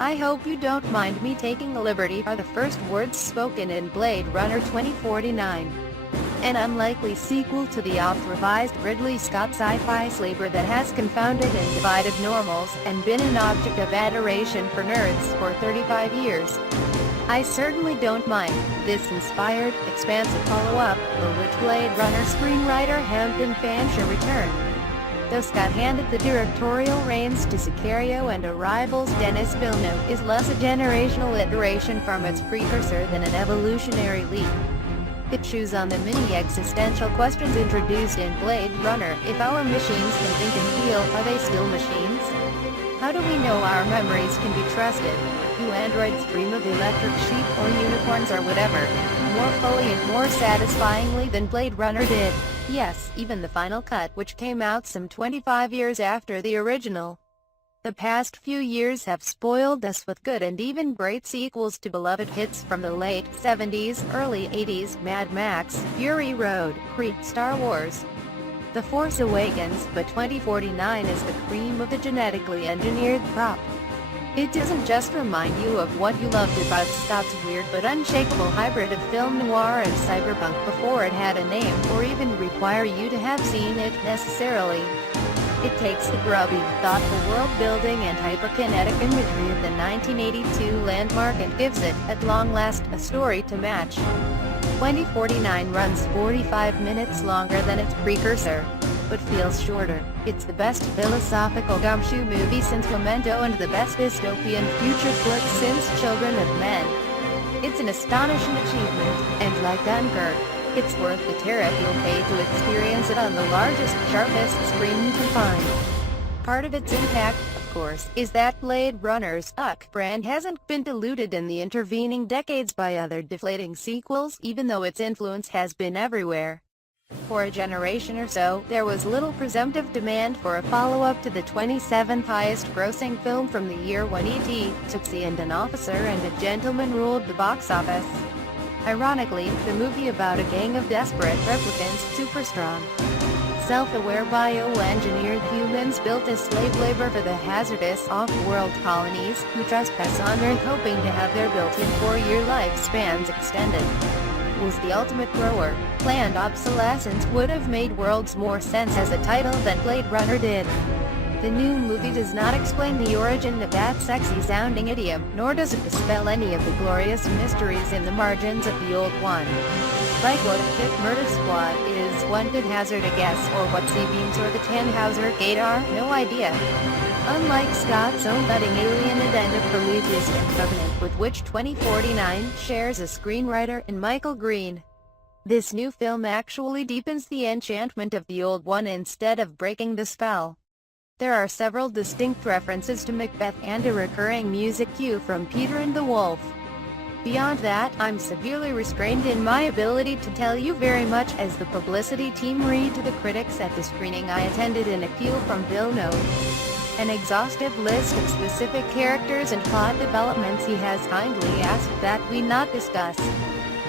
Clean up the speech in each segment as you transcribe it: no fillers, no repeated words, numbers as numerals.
I hope you don't mind me taking the liberty are the first words spoken in Blade Runner 2049. An unlikely sequel to the oft-revised Ridley Scott sci-fi slaver that has confounded and divided normals, and been an object of adoration for nerds for 35 years. I certainly don't mind this inspired, expansive follow-up, for which Blade Runner screenwriter Hampton Fancher returned. Though Scott handed the directorial reins to Sicario and Arrival's Denis Villeneuve is less a generational iteration from its precursor than an evolutionary leap. It chews on the many existential questions introduced in Blade Runner. If our machines can think and feel, are they still machines? How do we know our memories can be trusted? Do androids dream of electric sheep or unicorns or whatever, more fully and more satisfyingly than Blade Runner did? Yes, even the final cut, which came out some 25 years after the original. The past few years have spoiled us with good and even great sequels to beloved hits from the late 70s, early 80s, Mad Max, Fury Road, Creed, Star Wars, The Force Awakens, but 2049 is the cream of the genetically engineered crop. It doesn't just remind you of what you loved about Scott's weird but unshakable hybrid of film noir and cyberpunk before it had a name, or even require you to have seen it necessarily. It takes the grubby, thoughtful world-building and hyperkinetic imagery of the 1982 landmark and gives it, at long last, a story to match. 2049 runs 45 minutes longer than its precursor, but feels shorter. It's the best philosophical gumshoe movie since Memento and the best dystopian future flick since Children of Men. It's an astonishing achievement, and like Dunkirk, it's worth the tariff you'll pay to experience it on the largest, sharpest screen you can find. Part of its impact, of course, is that Blade Runner's brand hasn't been diluted in the intervening decades by other deflating sequels, even though its influence has been everywhere. For a generation or so, there was little presumptive demand for a follow-up to the 27th highest-grossing film from the year when E.T., Tootsie and an Officer and a Gentleman ruled the box office. Ironically, the movie about a gang of desperate replicants, super strong, self-aware bioengineered humans built as slave labor for the hazardous off-world colonies, who trespass on Earth hoping to have their built-in 4-year lifespans extended, was the ultimate grower. Planned obsolescence would have made worlds more sense as a title than Blade Runner did. The new movie does not explain the origin of that sexy-sounding idiom, nor does it dispel any of the glorious mysteries in the margins of the old one. Like what a fifth murder squad is, one could hazard a guess, or what C-beams or the Tannhauser Gate are, no idea. Unlike Scott's own budding alien addendum Prometheus and Covenant, with which 2049 shares a screenwriter in Michael Green, this new film actually deepens the enchantment of the old one instead of breaking the spell. There are several distinct references to Macbeth and a recurring music cue from Peter and the Wolf. Beyond that, I'm severely restrained in my ability to tell you very much as the publicity team read to the critics at the screening I attended an appeal from Villeneuve. An exhaustive list of specific characters and plot developments he has kindly asked that we not discuss.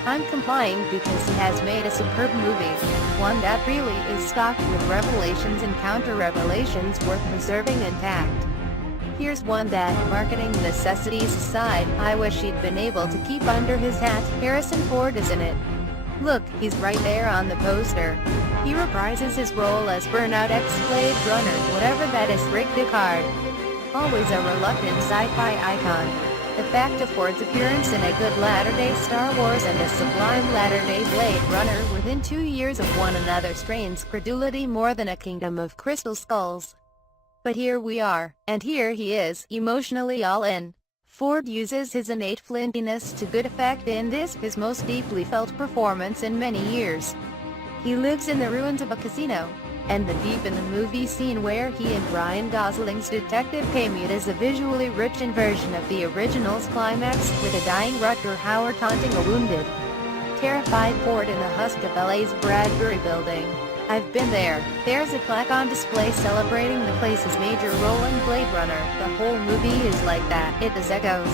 I'm complying because he has made a superb movie, one that really is stocked with revelations and counter-revelations worth preserving intact. Here's one that, marketing necessities aside, I wish he'd been able to keep under his hat. Harrison Ford is in it. Look, he's right there on the poster. He reprises his role as Burnout X-Blade Runner, whatever that is. Rick Deckard, always a reluctant sci-fi icon. The fact of Ford's appearance in a good latter-day Star Wars and a sublime latter-day Blade Runner within 2 years of one another strains credulity more than a kingdom of crystal skulls. But here we are, and here he is, emotionally all in. Ford uses his innate flintiness to good effect in this, his most deeply felt performance in many years. He lives in the ruins of a casino, and the deep in the movie scene where he and Ryan Gosling's detective K-Mute is a visually rich inversion of the original's climax, with a dying Rutger Hauer taunting a wounded, terrified Ford in the husk of LA's Bradbury building. I've been there. There's a plaque on display celebrating the place's major role in Blade Runner. The whole movie is like that. It is echoes,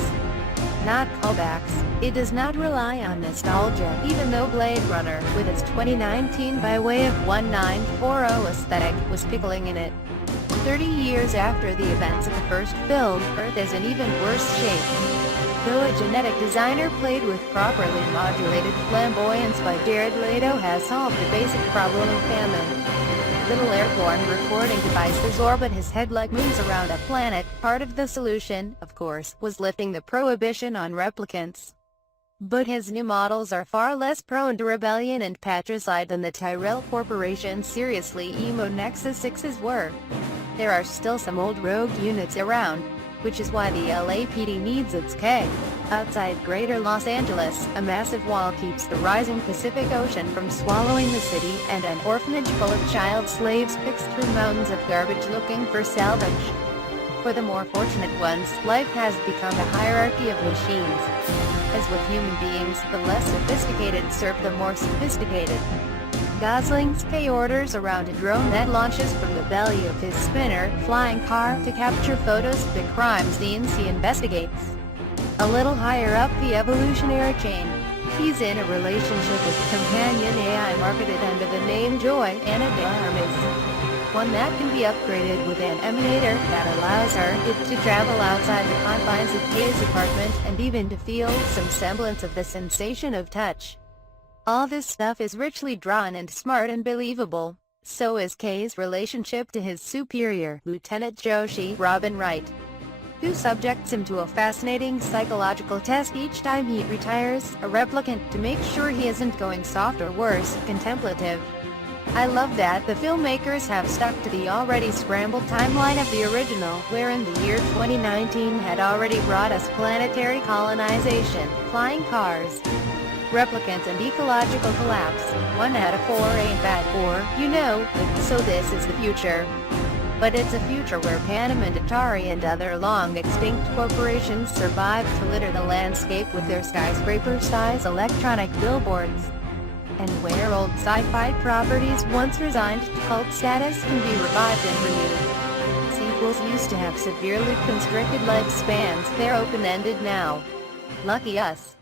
not callbacks. It does not rely on nostalgia, even though Blade Runner, with its 2019 by way of 1940 aesthetic, was pickling in it. 30 years after the events of the first film, Earth is in even worse shape. Though a genetic designer played with properly modulated flamboyance by Jared Leto has solved the basic problem of famine. Little airborne recording devices orbit his head like moons around a planet. Part of the solution, of course, was lifting the prohibition on replicants. But his new models are far less prone to rebellion and patricide than the Tyrell Corporation's seriously emo Nexus 6s were. There are still some old rogue units around, which is why the LAPD needs its K. Outside Greater Los Angeles, a massive wall keeps the rising Pacific Ocean from swallowing the city, and an orphanage full of child slaves picks through mountains of garbage looking for salvage. For the more fortunate ones, life has become a hierarchy of machines. As with human beings, the less sophisticated serve the more sophisticated. Gosling's pay orders around a drone that launches from the belly of his spinner flying car to capture photos of the crime scenes he investigates. A little higher up the evolutionary chain, he's in a relationship with companion AI marketed under the name Joy Anna de Armas. One that can be upgraded with an emulator that allows it to travel outside the confines of Kay's apartment and even to feel some semblance of the sensation of touch. All this stuff is richly drawn and smart and believable. So is Kay's relationship to his superior, Lieutenant Joshi Robin Wright, who subjects him to a fascinating psychological test each time he retires a replicant to make sure he isn't going soft or worse, contemplative. I love that the filmmakers have stuck to the already scrambled timeline of the original, wherein the year 2019 had already brought us planetary colonization, flying cars, replicants and ecological collapse. 1 out of 4 ain't bad for, you know, so this is the future. But it's a future where Panem and Atari and other long-extinct corporations survive to litter the landscape with their skyscraper-size electronic billboards. And where old sci-fi properties once resigned to cult status can be revived and renewed. Sequels used to have severely constricted lifespans, they're open-ended now. Lucky us.